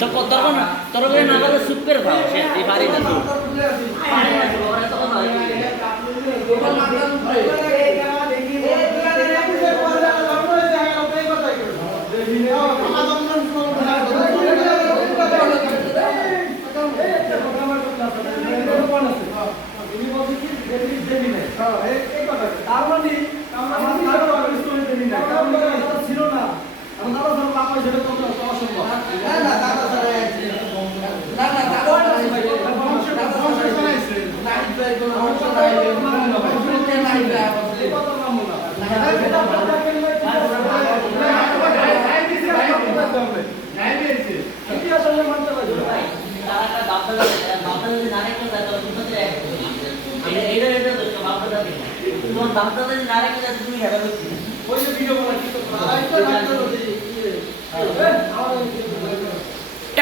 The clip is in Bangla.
তো তখন তরকারি না পারলে স্যুপ করে খাও সে এই পারি না তো পারি না তো ওরা তো কথা হয় তার মানে ছিল না সেটা তো অসম্ভব তোমার দাম তুমি না রেখে তুমি হেরা করছি ওই যে ভিডিও বানাচ্ছি তো